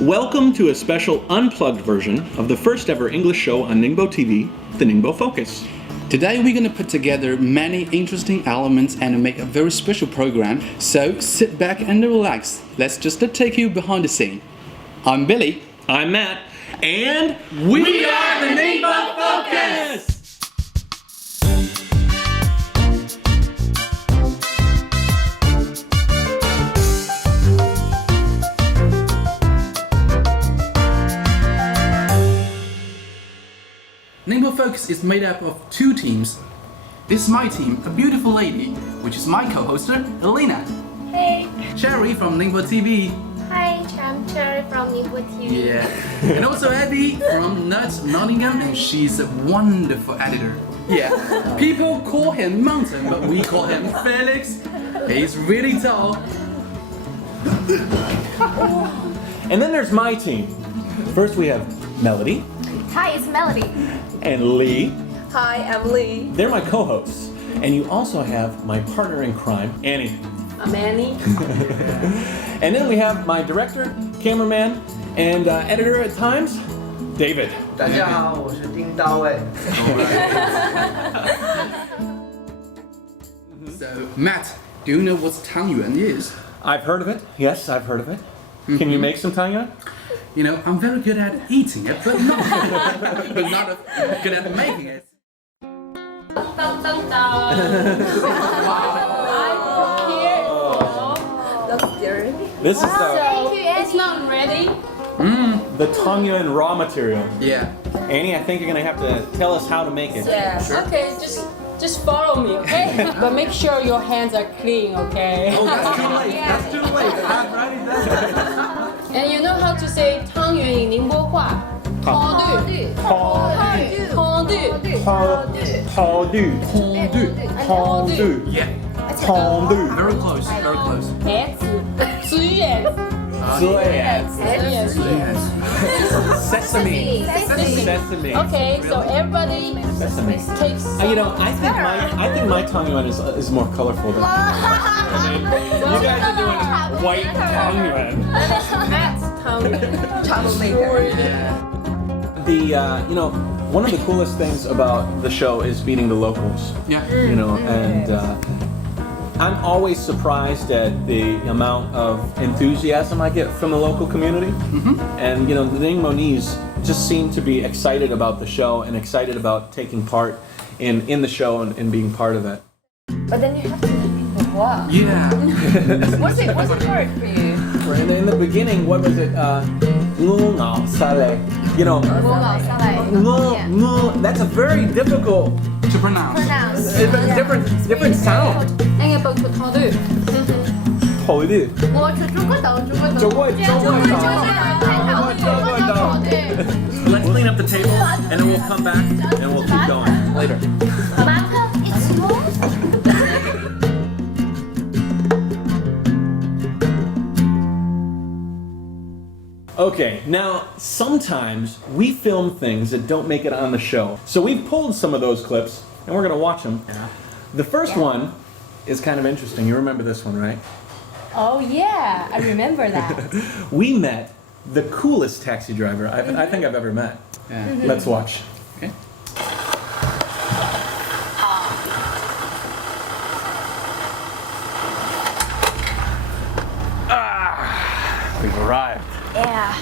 Welcome to a special unplugged version of the first ever English show on Ningbo TV, the Ningbo Focus. Today we're going to put together many interesting elements and make a very special program, so sit back and relax. Let's just take you behind the scene. I'm Billy. I'm Matt. And we are the Ningbo Focus! Ningbo Focus is made up of two teams. This is my team, a beautiful lady, which is my co-hoster, Elena. Hey. Cherry from Ningbo TV. Hi, I'm Cherry from Ningbo TV. Yeah. And also Abby from Nuts Nottingham, and she's a wonderful editor. Yeah. People call him Mountain, but we call him Felix. He's really tall. And then there's my team. First we have Melody. Hi, it's Melody. And Lee. Hi, I'm Lee. They're my co-hosts. And you also have my partner in crime, Annie. I'm Annie. And then we have my director, cameraman, and editor at times, David. 大家好，我是丁刀哎。 So, Matt, do you know what tangyuan is? I've heard of it. Yes, I've heard of it. Can you make some tangyuan? You know, I'm very good at eating it, but not, but not good at making it. Dun, dun, dun. I'm here for the steering. This is Thank you, Annie. It's not ready. the tangyuan raw material. Yeah. Annie, I think you're gonna have to tell us how to make it. Yeah. Okay, just follow me, okay? But make sure your hands are clean, okay? Oh, that's too late. That's too late. I've already done that. And you know how to say 汤圆 in Ningbo 话? 汤绿. 汤绿. Yeah. Very close, very close. 子眼. Sesame. Sesame. Okay, so everybody takes. You know, I think my tangyuan is more colorful than. I mean, you guys are doing white tangyuan. Matt's tongue. You know, one of the coolest things about the show is meeting the locals. Yeah. You know, and I'm always surprised at the amount of enthusiasm I get from the local community. And you know, the Ningmonese just seem to be excited about the show and excited about taking part in the show and being part of it. But then you have to repeat the what? Yeah. What's it hard for you? In the beginning, what was it? You know, that's a very difficult To pronounce. it's a different sound. 那个包括汤绿. Let's clean up the table and then we'll come back and we'll keep going later. Okay, now sometimes we film things that don't make it on the show. So we've pulled some of those clips and we're gonna watch them. Yeah. The first one is kind of interesting. You remember this one, right? Oh yeah, I remember that. We met the coolest taxi driver I think I've ever met. Yeah. Let's watch. Okay. We've arrived. Yeah,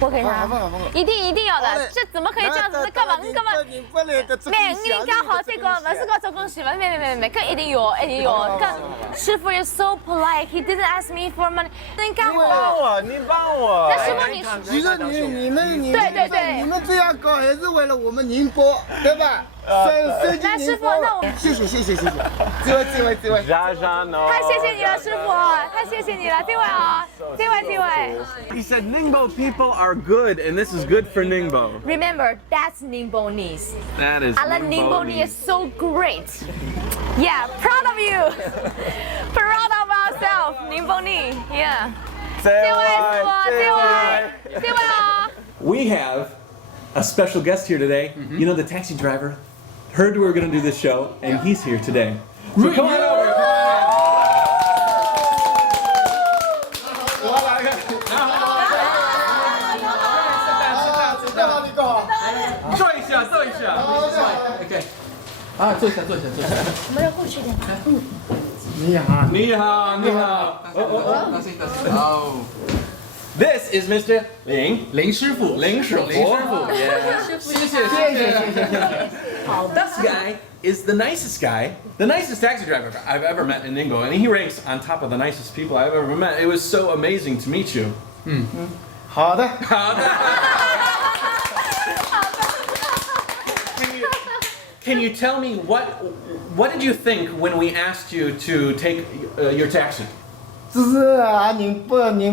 我给他，一定要的，这怎么可以这样子？根本，咩？應該學識個，唔係識個做公事咩？咩，跟一定有，跟師傅 is so polite. He didn't ask me for money. 應該我，你帮我。那師傅你，其实你对，你们这样搞还是为了我们宁波，对吧？设计那師傅，那我，谢谢。这位。太謝謝你了，師傅，太謝謝你了，這位啊，這位。 He said Ningbo people are good and this is good for Ningbo. Remember, that's Ningbonese. That is Our Ningbonese is so great. Yeah, proud of you. Proud of ourselves, Ningbonese. Yeah. 这位啊。 We have a special guest here today. You know, the taxi driver heard we were going to do this show and he's here today. So come on over. 啊，坐下。我们要过去一点。你好。哦， This is Mr. 林师傅。林师傅 Yeah. 谢谢。This guy is the nicest guy, the nicest taxi driver I've ever met in Ningbo, and he ranks on top of the nicest people I've ever met. It was so amazing to meet you. 好的。好的。Can you tell me what did you think when we asked you to take your taxi? 这是宁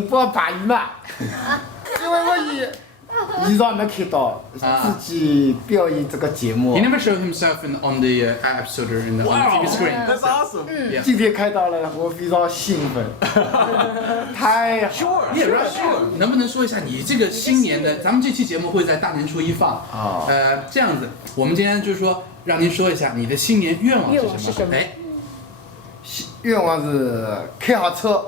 波法语嘛？因为我以前没看到自己表演这个节目 He，never showed himself on the episode or on the TV screen. That's awesome. 今天看到了，我非常兴奋，太好。 Yeah, right. 能不能说一下你这个新年的？咱们这期节目会在大年初一放。这样子，我们今天就是说，让您说一下你的新年愿望是什么？哎，愿望是开好车，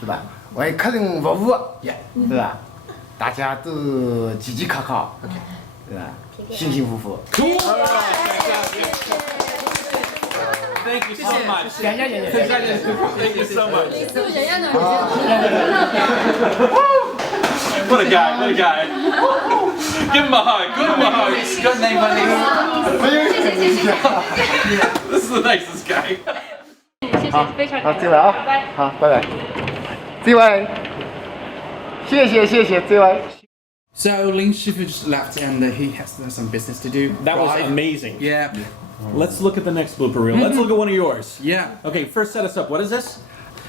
是吧？为客人服务，对吧？大家都健健康康，对吧？幸幸福福。 Thank you so much. 谢谢。 Thank you so much. 李素人家哪儿 What a guy. What a guy. Give him a hug. Give him a hug. Good name, buddy. This is the nicest guy. 好，这位啊，好，拜拜。这位，谢谢，这位。 So Lin Shifu just left and he has some business to do. That was Drive. amazing. Yeah. Let's look at the next blooper reel. Let's look at one of yours. Yeah. Okay, first set us up. What is this?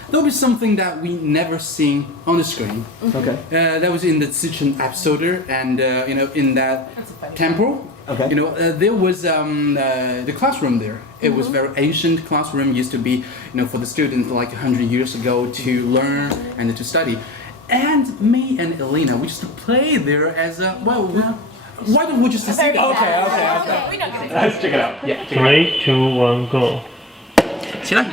There'll be something that we never seen on the screen. Okay. That was in the Sichuan episode, and in that temple. Okay. There was the classroom there. It was very ancient classroom. Used to be, for the students like 100 years ago to learn and to study. And me and Elena, we used to play there as a why don't we just see that? Okay. We don't get it. Let's check it out. Yeah. 3, 2, 1, go. 起来，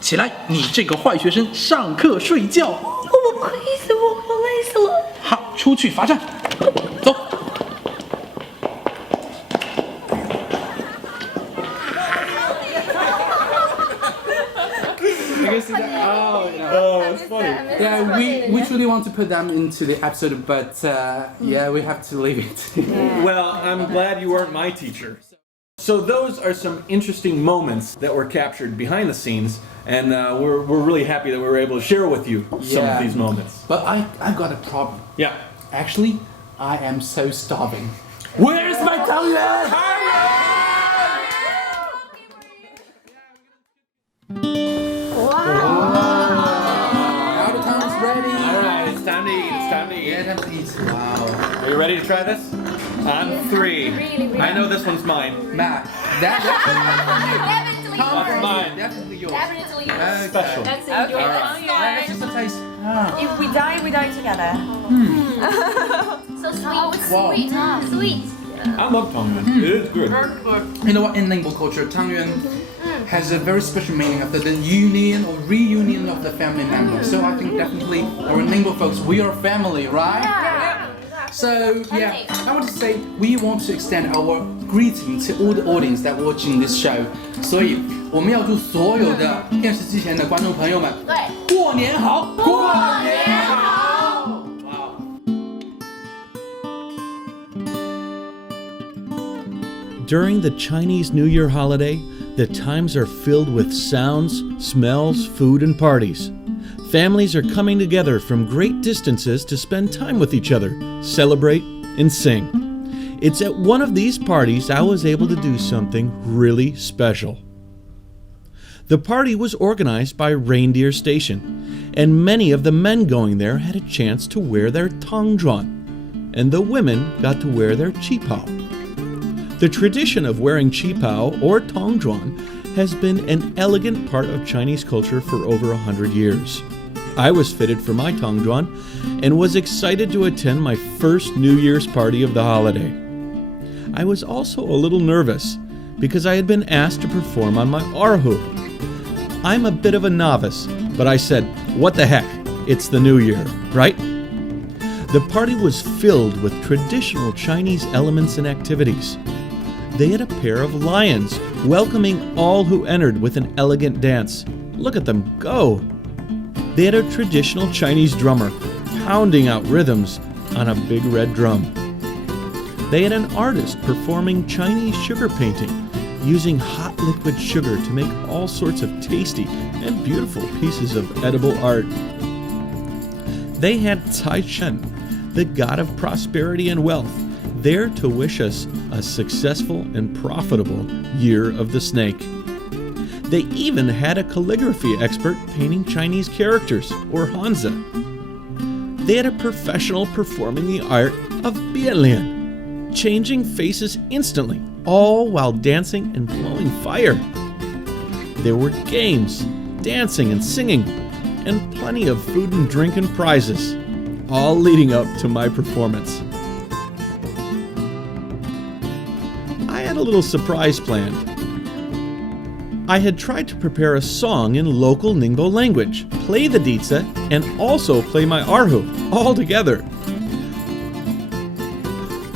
起来！你这个坏学生，上课睡觉。我累死了。好，出去罚站。走。Oh, it's funny. Yeah, we truly want to put them into the episode, but yeah, we have to leave it. Well, I'm glad you weren't my teacher. So those are some interesting moments that were captured behind the scenes, and we're really happy that we were able to share with you some of these moments. But I've got a problem. Yeah. Actually, I am so starving. Where's my tangyuan? Now the time is ready. All right, it's time to eat. It's time to eat. Yeah, time to eat. Wow. Are you ready to try this? On 3. I know this one's mine. Matt, that's mine. Definitely yours. Definitely yours. Okay. Special. That's it. All Your right. Let's just a taste. If we die, we die together. So sweet. Wow. Sweet, huh? Sweet. I love tangyuan. It is good. You know what? In Ningbo culture, tangyuan has a very special meaning of the union or reunion of the family members. So I think definitely our Ningbo folks, we are family, right? Yeah. So yeah, I want to say we want to extend our greeting to all the audience that watching this show. 所以我们要祝所有的电视机前的观众朋友们，对，过年好，过年好。 Wow. During the Chinese New Year holiday, the times are filled with sounds, smells, food, and parties. Families are coming together from great distances to spend time with each other, celebrate, and sing. It's at one of these parties I was able to do something really special. The party was organized by Reindeer Station, and many of the men going there had a chance to wear their tangyuan, and the women got to wear their qipao. The tradition of wearing qipao or tangyuan has been an elegant part of Chinese culture for over 100 years. I was fitted for my tangyuan and was excited to attend my first New Year's party of the holiday. I was also a little nervous because I had been asked to perform on my erhu. I'm a bit of a novice, but I said, what the heck, it's the New Year, right? The party was filled with traditional Chinese elements and activities. they had a pair of lions welcoming all who entered with an elegant dance. Look at them go! They had a traditional Chinese drummer pounding out rhythms on a big red drum. They had an artist performing Chinese sugar painting, using hot liquid sugar to make all sorts of tasty and beautiful pieces of edible art. They had Tai Shen, the god of prosperity and wealth, there to wish us a successful and profitable Year of the Snake. They even had a calligraphy expert painting Chinese characters, or Hanzi. They had a professional performing the art of bilingual, changing faces instantly, all while dancing and blowing fire. There were games, dancing and singing, and plenty of food and drink and prizes, all leading up to my performance. I had a little surprise planned. I had tried to prepare a song in local Ningbo language, play the dizi, and also play my erhu, all together.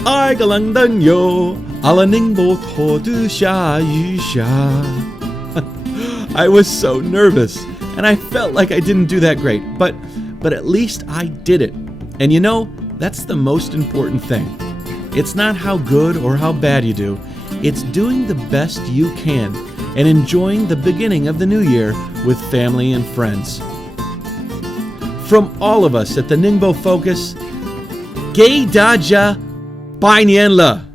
I galang deng yo, ala Ningbo to du xia yu xia. I was so nervous, and I felt like I didn't do that great, but at least I did it. And you know, that's the most important thing. It's not how good or how bad you do, it's doing the best you can and enjoying the beginning of the new year with family and friends. From all of us at the Ningbo Focus, Gay Daja Bai Nian Le!